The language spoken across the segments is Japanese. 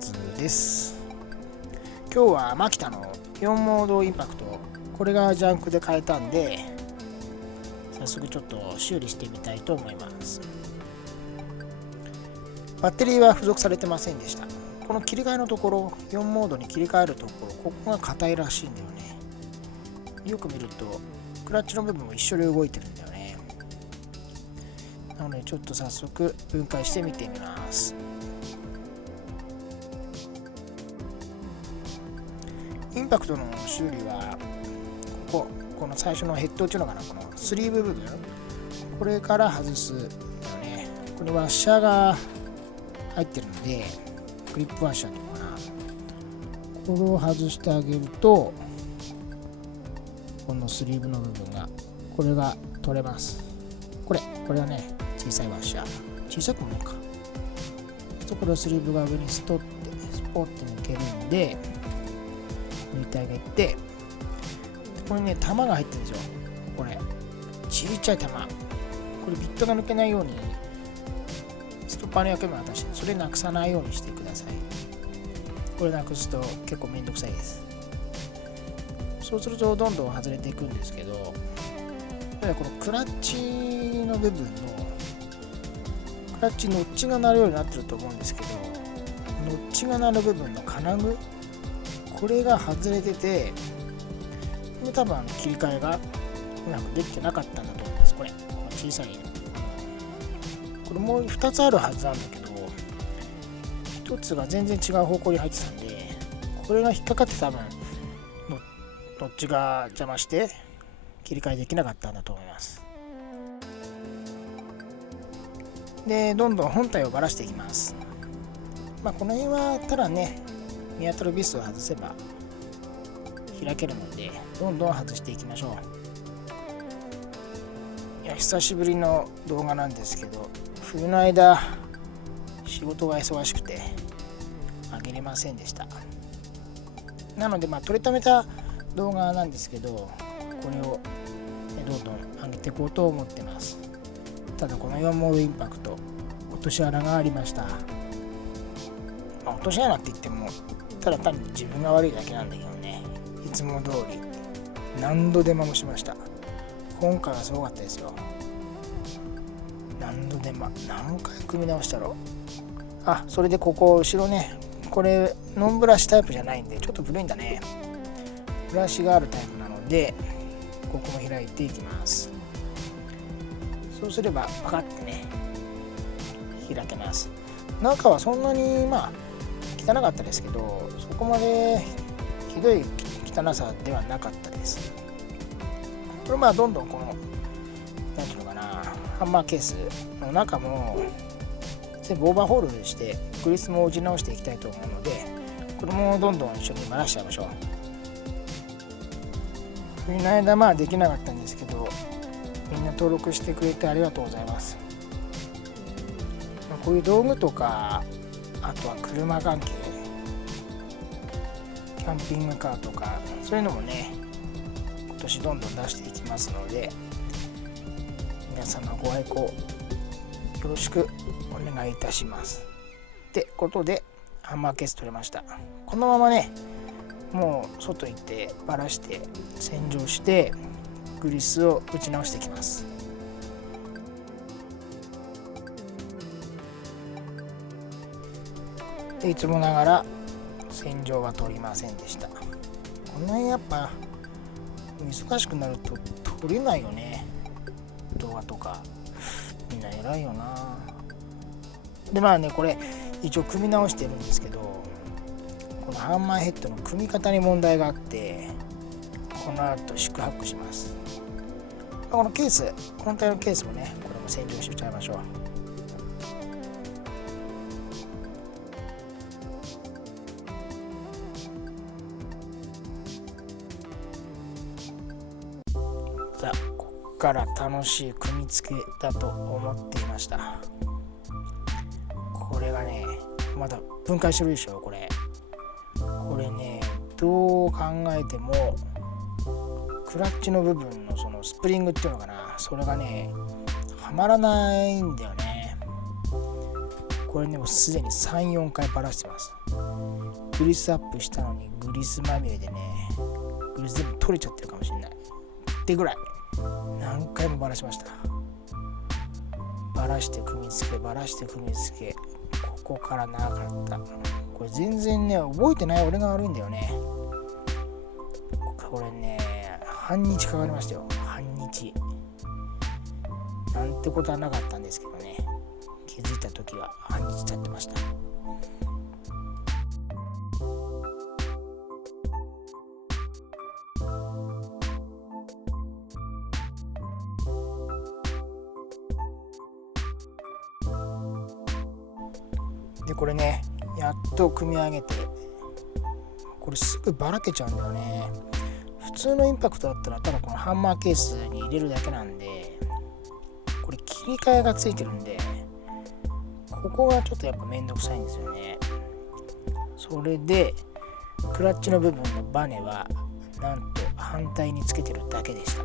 ずです。今日はマキタの4モードインパクト、これがジャンクで買えたんで、早速ちょっと修理してみたいと思います。バッテリーは付属されてませんでした。この切り替えのところ、4モードに切り替えるところ、ここが硬いらしいんだよね。よく見るとクラッチの部分も一緒に動いてるんだよね。なのでちょっと早速分解してみてみます。インパクトの修理はこの最初のヘッドっていうのかな、このスリーブ部分、これから外すよね。これワッシャーが入ってるので、クリップワッシャーっていうのかな、これを外してあげると、このスリーブの部分がこれが取れます。これはね、小さいワッシャー、小さくもいいか。これをスリーブが上にスポッて抜けるんで、抜いてあげて、これね、玉が入ってるんですよ。これちっちゃい玉、これビットが抜けないようにストッパーの役目を渡して、それなくさないようにしてください。これなくすと結構めんどくさいです。そうするとどんどん外れていくんですけど、このクラッチの部分のクラッチノッチが鳴るようになってると思うんですけど、ノッチが鳴る部分の金具、これが外れてて、で多分切り替えがうまくできてなかったんだと思います。この小さい、これもう2つあるはずなんだけど、1つが全然違う方向に入ってたんで、これが引っかかって多分ノッチが邪魔して切り替えできなかったんだと思います。でどんどん本体をばらしていきます。この辺はただね、ミアトロビスを外せば開けるので、どんどん外していきましょう。いや、久しぶりの動画なんですけど、冬の間仕事が忙しくて上げれませんでした。なので取りためた動画なんですけど、これをどんどん上げていこうと思ってます。ただこの4モードインパクト、落とし穴がありました。落とし穴って言ってもただ単に自分が悪いだけなんだけどね、いつも通り何度手間もしました。今回はすごかったですよ。何度手間、何回組み直したろう。それでここ後ろね、これノンブラシタイプじゃないんでちょっと古いんだね。ブラシがあるタイプなので、ここも開いていきます。そうすればパカッてね、開けます。中はそんなに汚かったですけど、そこまでひどい汚さではなかったです。これどんどんこの何ていうのかな、ハンマーケースの中も全部オーバーホールしてグリスも打ち直していきたいと思うので、これもどんどん一緒に回しちゃいましょう。冬の間できなかったんですけど、みんな登録してくれてありがとうございます。こういう道具とか、あとは車関係、キャンピングカーとか、そういうのもね、今年どんどん出していきますので、皆様ご愛顧よろしくお願いいたします。ってことで、ハンマーケース取れました。このままね、もう外行ってばらして洗浄してグリスを打ち直していきます。でいつもながら洗浄は取りませんでした。この辺やっぱ忙しくなると取れないよね、動画とか。みんな偉いよな。でこれ一応組み直してるんですけど、このハンマーヘッドの組み方に問題があって、この後四苦八苦します。このケース、本体のケースもね、これも洗浄しちゃいましょう。さあ、ここから楽しい組み付けだと思っていました。これがね、まだ分解してるでしょ。これね、どう考えてもクラッチの部分のそのスプリングっていうのかな、それがねはまらないんだよね。これねもうすでに 3,4 回ばらしてます。グリスアップしたのにグリスまみれでね、グリス全部取れちゃってるかもしれないってぐらい何回もばらしました。ばらして組み付け、ばらして組み付け、ここからなかった。これ全然ね覚えてない俺が悪いんだよね。これね半日かかりましたよ。半日なんてことはなかったんですけどね、気づいた時は半日経ってました。でこれねやっと組み上げて、これすぐばらけちゃうんだよね。普通のインパクトだったらただこのハンマーケースに入れるだけなんで、これ切り替えがついてるんで、ここがちょっとやっぱめんどくさいんですよね。それでクラッチの部分のバネはなんと反対につけてるだけでした。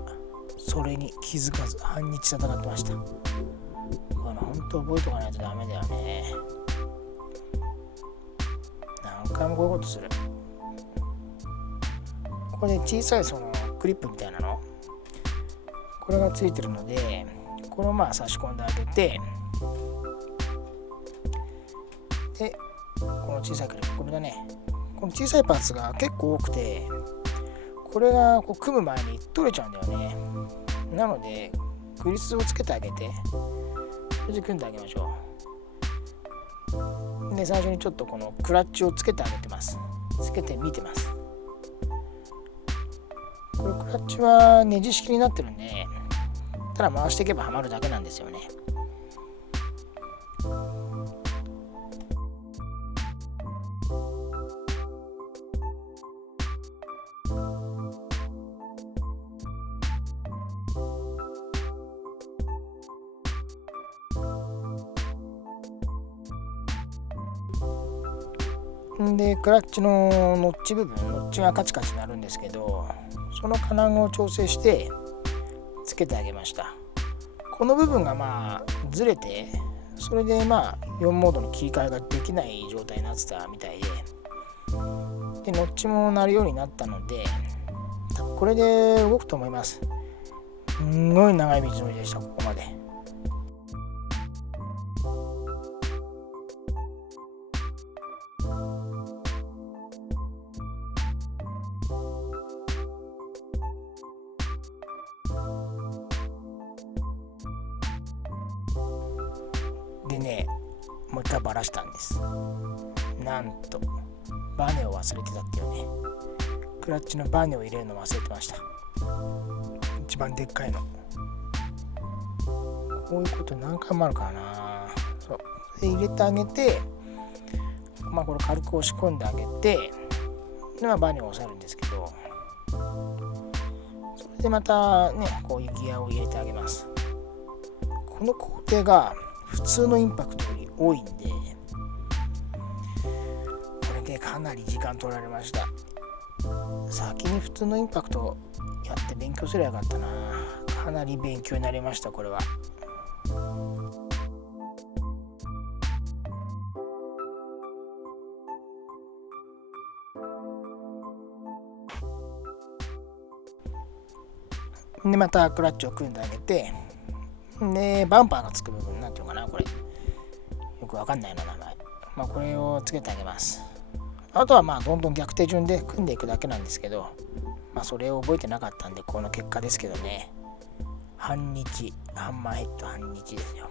それに気づかず半日戦ってました。これ本当覚えておかないとダメだよね。何回もこういうことする。これで小さいそのクリップみたいなの、これがついてるので、これをまあ差し込んであげて、でこの小さいクリップ、これだね、この小さいパーツが結構多くて、これがこう組む前に取れちゃうんだよね。なのでグリスをつけてあげて、それで組んであげましょう。で最初にちょっとこのクラッチをつけてあげてます。つけて見てます。これクラッチはネジ式になってるんで、ただ回していけばはまるだけなんですよね。でクラッチのノッチ部分、ノッチがカチカチになるんですけど、その金具を調整してつけてあげました。この部分がまあずれて、それでまあ4モードの切り替えができない状態になってたみたいで、ノッチも鳴るようになったので、これで動くと思います。すんごい長い道のりでした、ここまで。でね、もう一回バラしたんです。なんとバネを忘れてたっていうね。クラッチのバネを入れるの忘れてました。一番でっかいの。こういうこと何回もあるからな。そうで入れてあげて、まあこれ軽く押し込んであげて、でまあバネを押さえるんですけど、それでまたねこういうギアを入れてあげます。この工程が普通のインパクトより多いんで、これでかなり時間取られました。先に普通のインパクトやって勉強すればよかったな。かなり勉強になりました、これは。でまたクラッチを組んであげて、でバンパーがつく部分なんていうのかな、これよくわかんないの名前、まあこれをつけてあげます。あとはまあどんどん逆手順で組んでいくだけなんですけど、まあそれを覚えてなかったんでこの結果ですけどね。半日、ハンマーヘッド半日ですよ。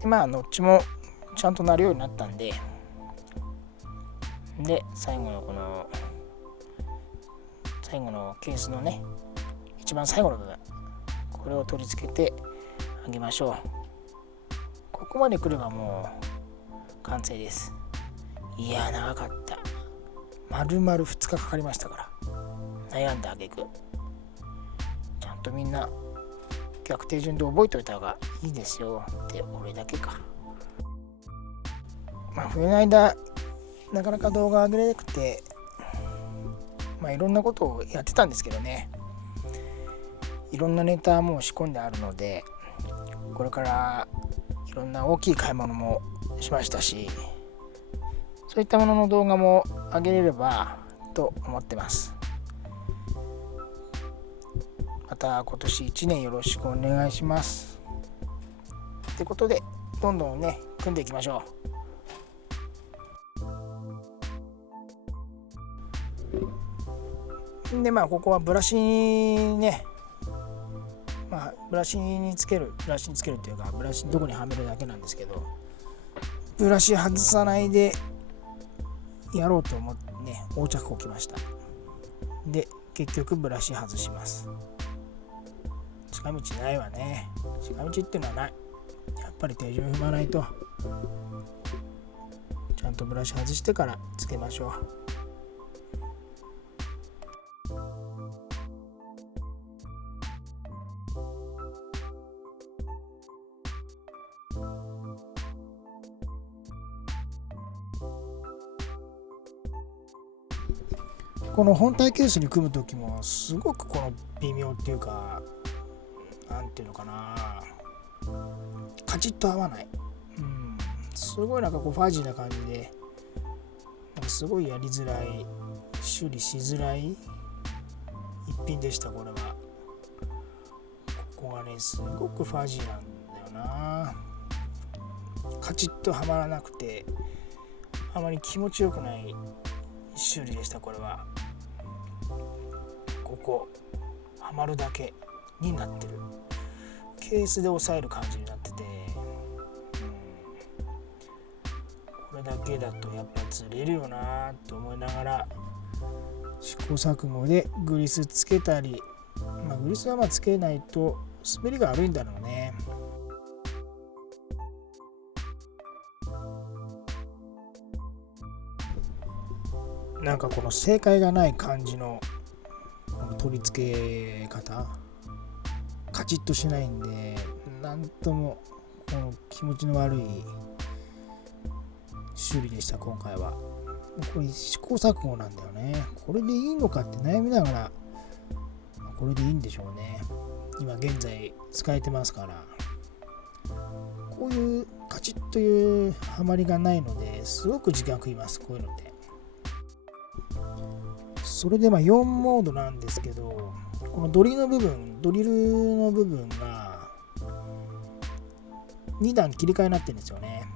でまあノッチもちゃんと鳴るようになったんで、で最後のケースのね一番最後の部分、これを取り付けてあげましょう。ここまで来ればもう完成です。いや長かった。丸々2日かかりましたから、悩んだ挙句ちゃんとみんな逆手順で覚えておいた方がいいですよって俺だけか。まあ冬の間なかなか動画上げれなくて、まあいろんなことをやってたんですけどね、いろんなネタも仕込んであるので、これからいろんな大きい買い物もしましたし、そういったものの動画も上げれればと思ってます。また今年1年よろしくお願いします。ってことで、どんどんね組んでいきましょう。でここはブラシにね、ブラシにつけるっていうか、ブラシのとこにはめるだけなんですけど、ブラシ外さないでやろうと思ってね、横着置きました。で結局ブラシ外します。近道ないわね。近道っていうのはない。やっぱり手順踏まないと。ちゃんとブラシ外してからつけましょう。この本体ケースに組む時もすごくこの微妙っていうか、なんていうのかな、カチッと合わない。すごいファジーな感じで、すごいやりづらい、修理しづらい一品でした。これはここがねすごくファジーなんだよな。カチッとはまらなくて、あまり気持ちよくない修理でした。これはここはまるだけになってる、ケースで押さえる感じになってて、これだけだとやっぱずれるよなと思いながら試行錯誤でグリスつけたり、グリスはつけないと滑りが悪いんだろうね。この正解がない感じのこの取り付け方、カチッとしないんで、なんともこの気持ちの悪い修理でした。今回はこれ試行錯誤なんだよね。これでいいのかって悩みながら、これでいいんでしょうね。今現在使えてますから。こういうカチッというハマりがないのですごく時間食います、こういうのって。それで4モードなんですけど、このドリルの部分が2段切り替えになってるんですよね。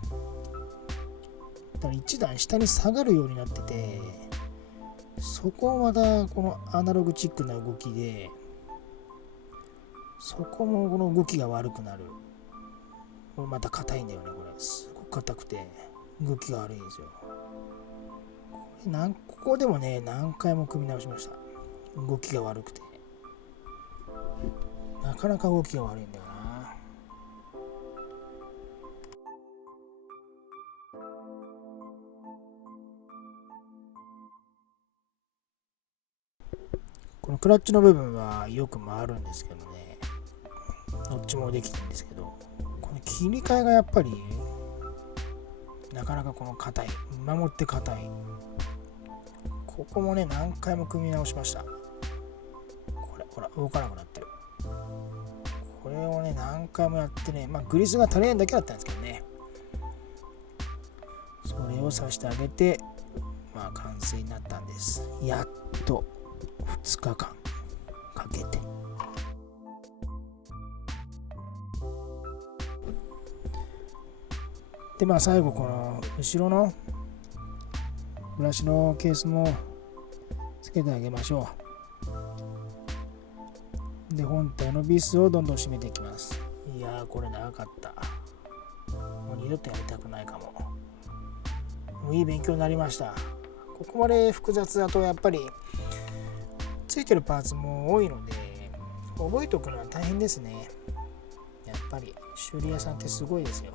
だから1段下に下がるようになってて、そこはまたこのアナログチックな動きで、そこもこの動きが悪くなる。これまた硬いんだよね。これすごく硬くて動きが悪いんですよ。ここでもね何回も組み直しました。動きが悪くてなかなか動きが悪いんだよな。このクラッチの部分はよく回るんですけどね、どっちもできてるんですけど、この切り替えがやっぱりなかなかこの硬い、見守って硬い。ここもね何回も組み直しました。これほら動かなくなってる。これをね何回もやってね、グリスが足りないだけだったんですけどね、それをさしてあげて完成になったんです。やっと2日間かけて。で最後この後ろのブラシのケースもつけてあげましょう。で本体のビスをどんどん締めていきます。いやーこれ長かった。もう二度とやりたくないかも。もういい勉強になりました。ここまで複雑だとやっぱりついてるパーツも多いので覚えておくのは大変ですね。やっぱり修理屋さんってすごいですよ。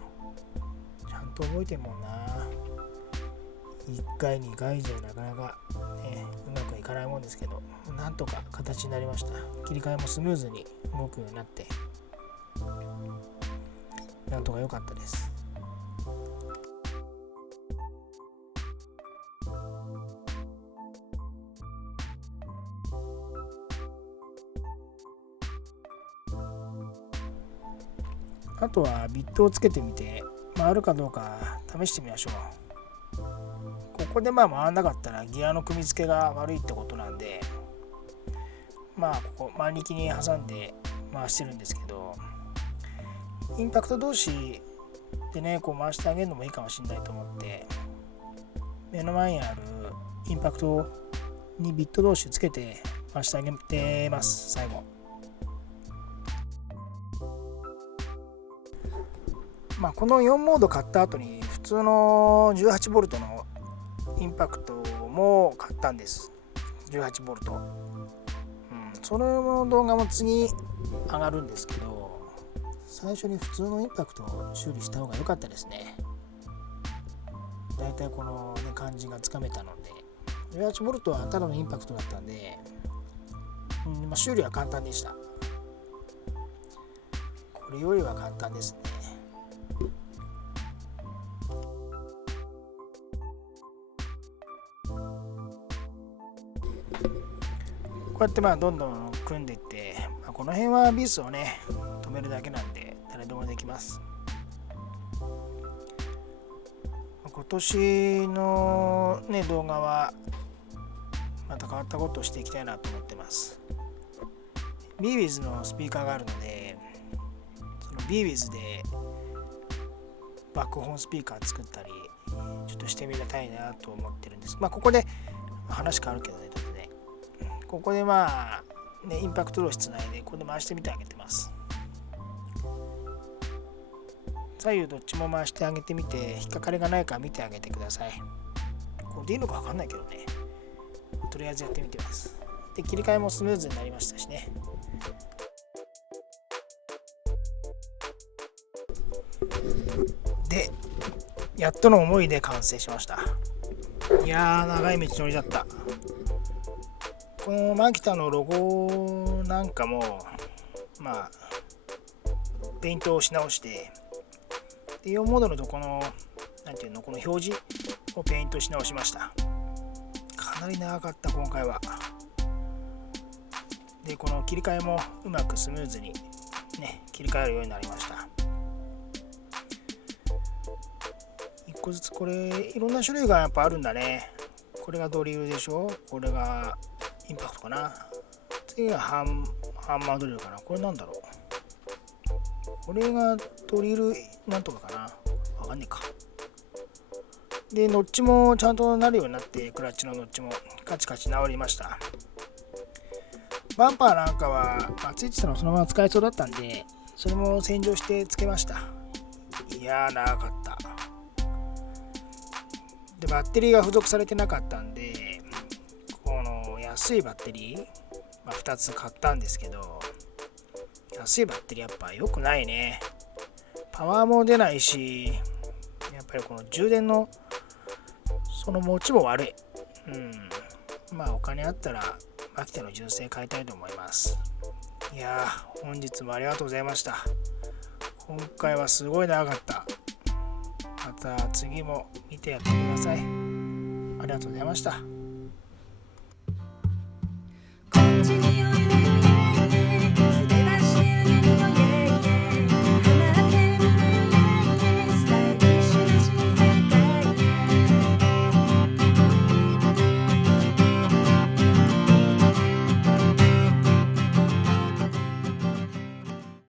ちゃんと覚えてるもんな。1回2回じゃなかなか、うまくいかないもんですけど、なんとか形になりました。切り替えもスムーズに動くようになってなんとか良かったです。あとはビットをつけてみて回るかどうか試してみましょう。ここで回らなかったらギアの組み付けが悪いってことなんで、ここ万力に挟んで回してるんですけど、インパクト同士でね回してあげるのもいいかもしれないと思って、目の前にあるインパクトにビット同士つけて回してあげてます。最後この4モード買った後に普通の 18V のインパクトも買ったんです。 18V、その動画も次上がるんですけど、最初に普通のインパクトを修理した方が良かったですね。だいたいこの、感じがつかめたので、 18V はただのインパクトだったんで、修理は簡単でした。これよりは簡単ですね。こうやってどんどん組んでいって、この辺はビスをね止めるだけなんで誰でもできます。今年の動画はまた変わったことをしていきたいなと思ってます。BWiz のスピーカーがあるので、その BWiz でバックホーンスピーカー作ったりちょっとしてみたいなと思ってるんです。ここで話変わるけどね、ここでインパクト同士つないでここで回してみてあげてます。左右どっちも回してあげてみて、引っかかりがないか見てあげてください。これでいいのか分かんないけどね、とりあえずやってみてます。で、切り替えもスムーズになりましたしね。で、やっとの思いで完成しました。いやー、長い道のりだった。このマキタのロゴなんかもペイントをし直して、で4モードのとこのこの表示をペイントし直しました。かなり長かった今回は。で、この切り替えもうまくスムーズに切り替えるようになりました。1個ずつこれいろんな種類がやっぱあるんだね。これがドリルでしょ、これがインパクトかな、次がハンマードリルかな、これなんだろう、これがドリルなんとかかな、わかんねえか。で、ノッチもちゃんとなるようになって、クラッチのノッチもカチカチ直りました。バンパーなんかはついてたのそのまま使えそうだったんで、それも洗浄してつけました。いやー、長かった。で、バッテリーが付属されてなかったんで、安いバッテリー、2つ買ったんですけど、安いバッテリーやっぱ良くないね。パワーも出ないし、やっぱりこの充電のその持ちも悪い。お金あったらマキタの純正買いたいと思います。いやー、本日もありがとうございました。今回はすごい長かった。また次も見てやってください。ありがとうございました。